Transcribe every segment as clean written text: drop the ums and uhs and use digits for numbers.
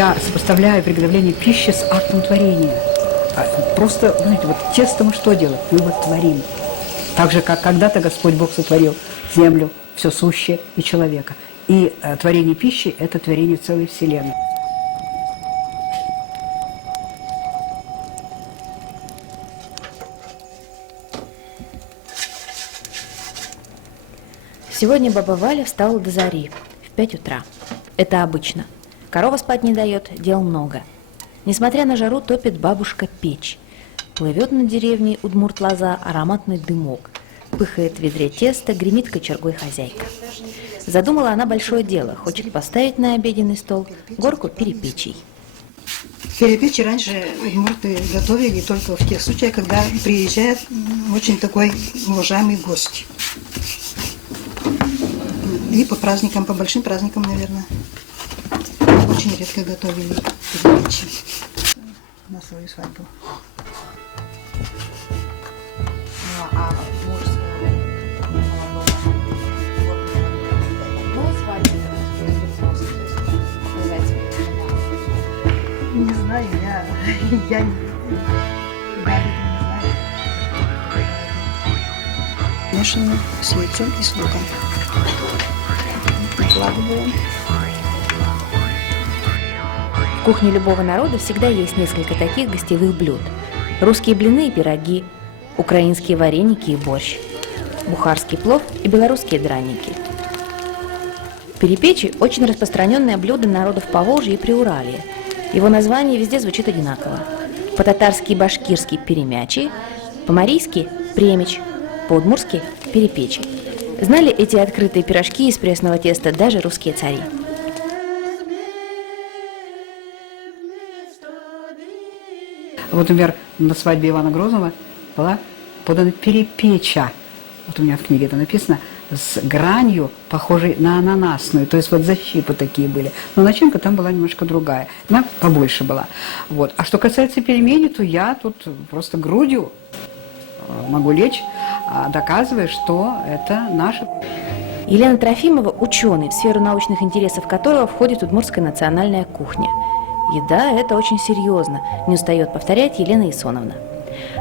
Я сопоставляю приготовление пищи с актом творения. Просто, знаете, вот тесто мы что делаем? Мы вот творим. Так же, как когда-то Господь Бог сотворил землю, все сущее и человека. И творение пищи – это творение целой вселенной. Сегодня баба Валя встала до зари, в 5 утра. Это обычно. Корова спать не дает, дел много. Несмотря на жару, топит бабушка печь. Плывет над деревней удмурт-лоза ароматный дымок. Пыхает в ведре тесто, гремит кочергой хозяйка. Задумала она большое дело. Хочет поставить на обеденный стол горку перепечей. Перепечи раньше удмурты готовили только в тех случаях, когда приезжает очень такой уважаемый гость. И по праздникам, по большим праздникам, наверное. Очень редко готовили перепечи на свою свадьбу. Не знаю, я не знаю. Мешано с яйцом и с луком. Накладываем. В кухне любого народа всегда есть несколько таких гостевых блюд. Русские блины и пироги, украинские вареники и борщ, бухарский плов и белорусские драники. Перепечи – очень распространенное блюдо народов Поволжья и Приуралья. Его название везде звучит одинаково. По-татарски и башкирски – перемячи, по-марийски – премеч, по-удмурски – перепечи. Знали эти открытые пирожки из пресного теста даже русские цари. Вот, например, на свадьбе Ивана Грозного была подана перепеча. Вот у меня в книге это написано, с гранью, похожей на ананасную. То есть вот защипы такие были. Но начинка там была немножко другая. Она побольше была. Вот. А что касается пельменей, то я тут просто грудью могу лечь, доказывая, что это наше. Елена Трофимова – ученый, в сферу научных интересов которого входит удмуртская национальная кухня. Еда – это очень серьезно, не устает повторять Елена Исоновна.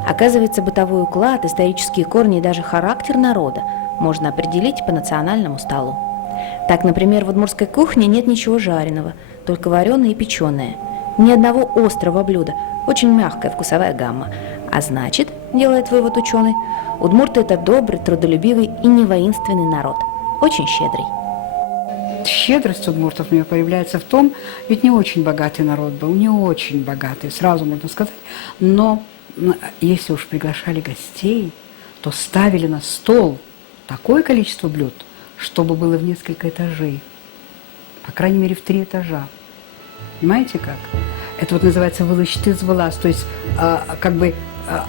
Оказывается, бытовой уклад, исторические корни и даже характер народа можно определить по национальному столу. Так, например, в удмуртской кухне нет ничего жареного, только вареное и печеное. Ни одного острого блюда, очень мягкая вкусовая гамма. А значит, делает вывод ученый, удмурты – это добрый, трудолюбивый и невоинственный народ, очень щедрый. Щедрость удмуртов, например, появляется в том, ведь не очень богатый народ был, не очень богатый, сразу можно сказать, но если уж приглашали гостей, то ставили на стол такое количество блюд, чтобы было в несколько этажей, по крайней мере в 3 этажа. Понимаете как? Это вот называется «вылычты з влас», то есть как бы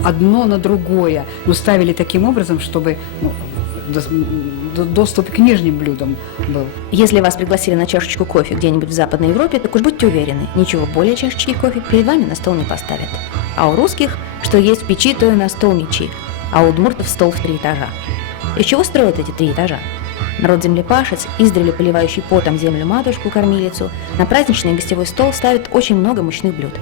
одно на другое, но ставили таким образом, чтобы доступ к нижним блюдам был. Если вас пригласили на чашечку кофе где-нибудь в Западной Европе, так уж будьте уверены, ничего более чашечки кофе перед вами на стол не поставят. А у русских, что есть в печи, то и на стол мечи, а у удмуртов стол в 3 этажа. Из чего строят эти 3 этажа? Народ землепашец, издревле поливающий потом землю-матушку-кормилицу, на праздничный гостевой стол ставит очень много мучных блюд.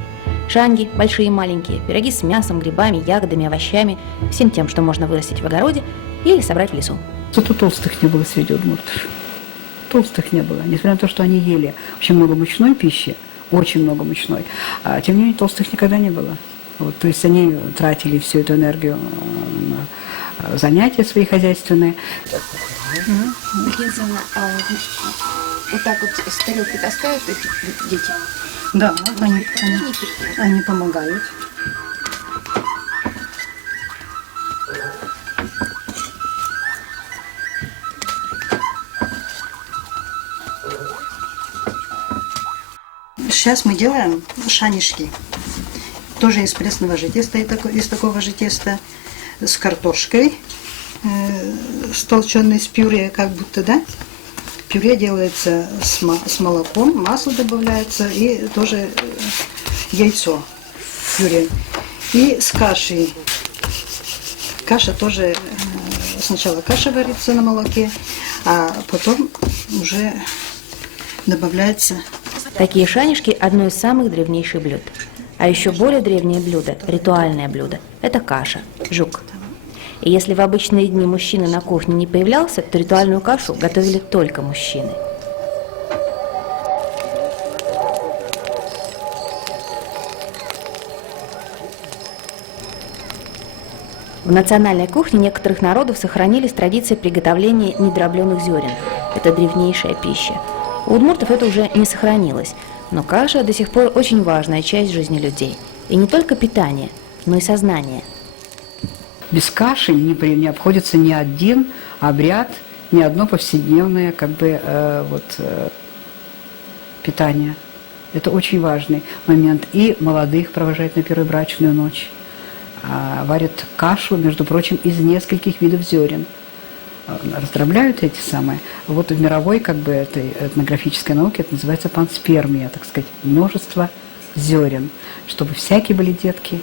Шанги, большие и маленькие, пироги с мясом, грибами, ягодами, овощами, всем тем, что можно вырастить в огороде или собрать в лесу. Зато толстых не было среди удмуртов. Толстых не было, несмотря на то, что они ели очень много мучной пищи, очень много мучной, тем не менее толстых никогда не было. Вот, то есть они тратили всю эту энергию на занятия свои хозяйственные. Вот так вот с тарелки таскают их дети? Да, они помогают. Сейчас мы делаем шанишки. Тоже из пресного же теста, из такого же теста, с картошкой, столченной с пюре, как будто, да? Пюре делается с молоком, масло добавляется и тоже яйцо в пюре. И с кашей. Каша тоже, сначала каша варится на молоке, а потом уже добавляется Такие шанишки – одно из самых древнейших блюд. А еще более древнее блюдо, ритуальное блюдо – это каша, жук. И если в обычные дни мужчина на кухне не появлялся, то ритуальную кашу готовили только мужчины. В национальной кухне некоторых народов сохранились традиции приготовления недробленых зерен. Это древнейшая пища. У удмуртов это уже не сохранилось, но каша до сих пор очень важная часть жизни людей. И не только питание, но и сознание. Без каши не обходится ни один обряд, ни одно повседневное питание. Это очень важный момент. И молодых провожают на первую брачную ночь. Варят кашу, между прочим, из нескольких видов зерен. Раздробляют эти самые. Вот в мировой этой этнографической науке это называется панспермия, так сказать, множество зерен, чтобы всякие были детки,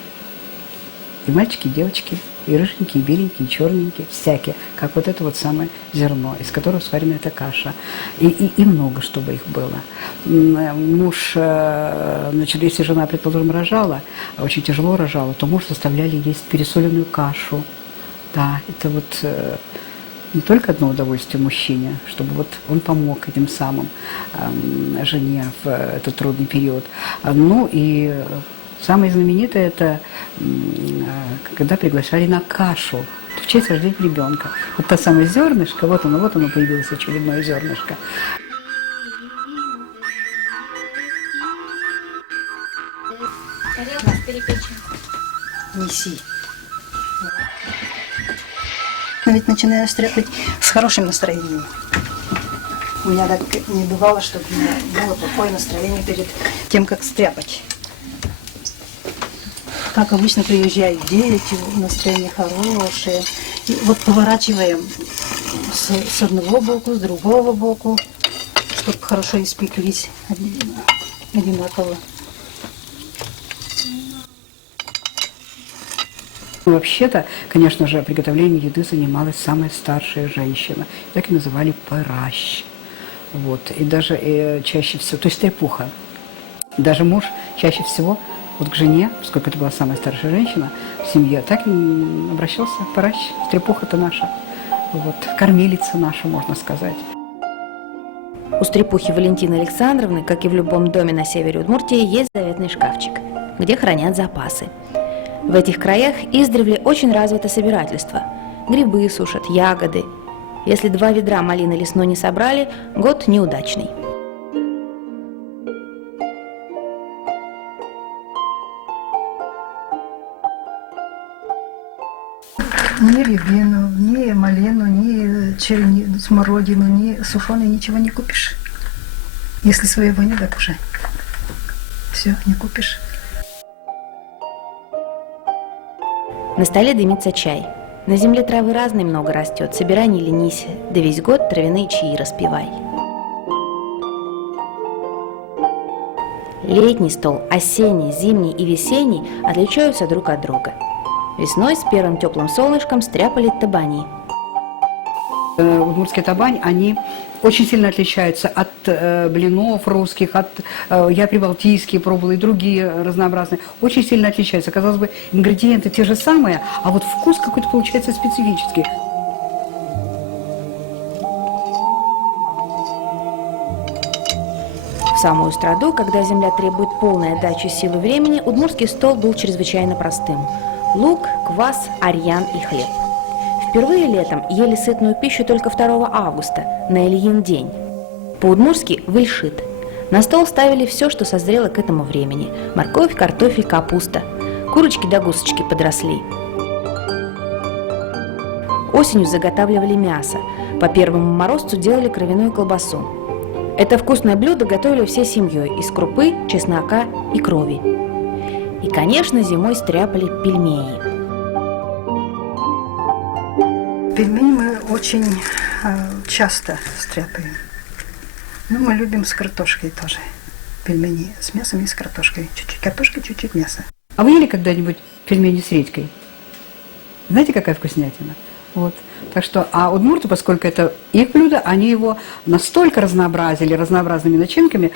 и мальчики, и девочки, и рыженькие, и беленькие, и черненькие, всякие, как вот это вот самое зерно, из которого сварена эта каша. И много, чтобы их было. Муж, если жена, предположим, рожала, очень тяжело рожала, то муж заставляли есть пересоленную кашу. Да, это вот не только одно удовольствие мужчине, чтобы вот он помог этим самым жене в этот трудный период. Ну и самое знаменитое – это когда приглашали на кашу в честь рождения ребенка. Вот та самая зернышко, вот оно появилось, очередное зернышко. Тарелка с перепеченкой. Неси. Но ведь начинаю стряпать с хорошим настроением. У меня так не бывало, чтобы у меня было плохое настроение перед тем, как стряпать. Как обычно приезжают дети, настроение хорошее. И вот поворачиваем с одного боку, с другого боку, чтобы хорошо испеклись одинаково. Вообще-то, конечно же, приготовлением еды занималась самая старшая женщина. Так и называли паращ. Вот. И даже чаще всего, то есть стряпуха. Даже муж чаще всего вот к жене, поскольку это была самая старшая женщина в семье, так и обращался: паращ, стряпуха-то наша. Вот. Кормилица наша, можно сказать. У стряпухи Валентины Александровны, как и в любом доме на севере Удмуртии, есть заветный шкафчик, где хранят запасы. В этих краях издревле очень развито собирательство. Грибы сушат, ягоды. Если 2 ведра малины лесной не собрали, год неудачный. Ни рябину, ни малину, ни черни, смородину, ни сушеной ничего не купишь. Если своего нет, так уже все, не купишь. На столе дымится чай. На земле травы разной много растет, собирай не ленись, да весь год травяные чаи распевай. Летний стол, осенний, зимний и весенний отличаются друг от друга. Весной с первым теплым солнышком стряпали табани. Удмуртские табань, они очень сильно отличаются от блинов русских, я прибалтийские пробовала и другие разнообразные. Очень сильно отличаются. Казалось бы, ингредиенты те же самые, а вот вкус какой-то получается специфический. В самую страду, когда земля требует полной отдачи силы времени, удмуртский стол был чрезвычайно простым. Лук, квас, арьян и хлеб. Впервые летом ели сытную пищу только 2 августа, на Ильин день. По-удмуртски – выльшит. На стол ставили все, что созрело к этому времени. Морковь, картофель, капуста. Курочки да гусочки подросли. Осенью заготавливали мясо. По первому морозцу делали кровяную колбасу. Это вкусное блюдо готовили всей семьей из крупы, чеснока и крови. И, конечно, зимой стряпали пельмени. Пельмени мы очень часто стряпаем. Ну, мы любим с картошкой тоже. Пельмени с мясом и с картошкой. Чуть-чуть картошки, чуть-чуть мяса. А вы ели когда-нибудь пельмени с редькой? Знаете, какая вкуснятина? Вот. Так что, а удмурты, поскольку это их блюдо, они его настолько разнообразили разнообразными начинками.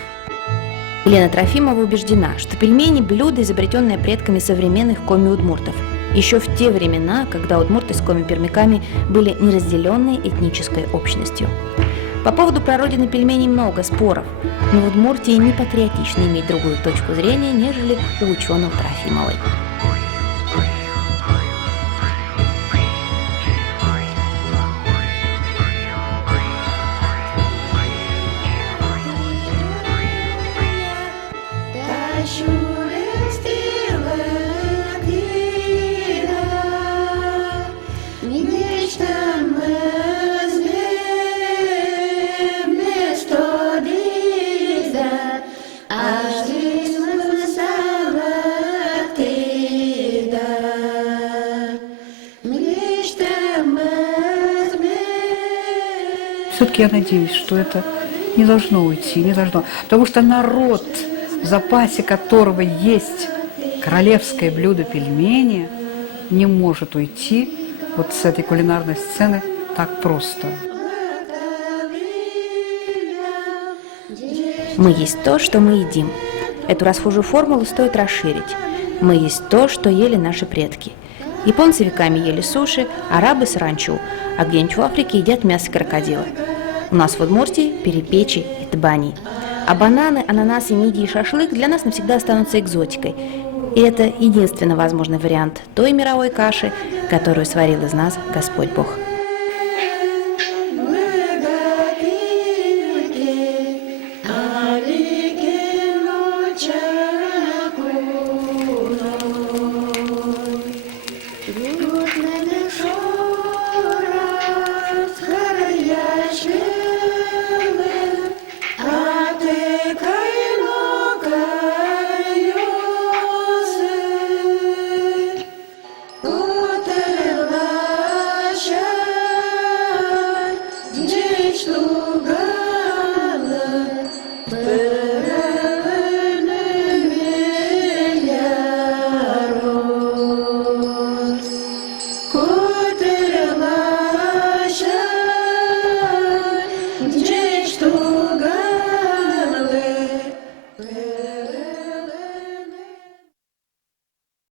Елена Трофимова убеждена, что пельмени – блюдо, изобретенное предками современных коми-удмуртов, еще в те времена, когда удмурты с коми-пермяками были неразделенной этнической общностью. По поводу прародины пельменей много споров, но в Удмуртии не патриотично иметь другую точку зрения, нежели у ученого Трофимовой. Все-таки я надеюсь, что это не должно уйти, не должно. Потому что народ, в запасе которого есть королевское блюдо пельмени, не может уйти вот с этой кулинарной сцены так просто. Мы есть то, что мы едим. Эту расхожую формулу стоит расширить. Мы есть то, что ели наши предки. Японцы веками ели суши, арабы – саранчу, а где-нибудь в Африке едят мясо крокодила. У нас в Удмуртии – перепечи и табани. А бананы, ананасы, мидии и шашлык для нас навсегда останутся экзотикой. И это единственно возможный вариант той мировой каши, которую сварил из нас Господь Бог.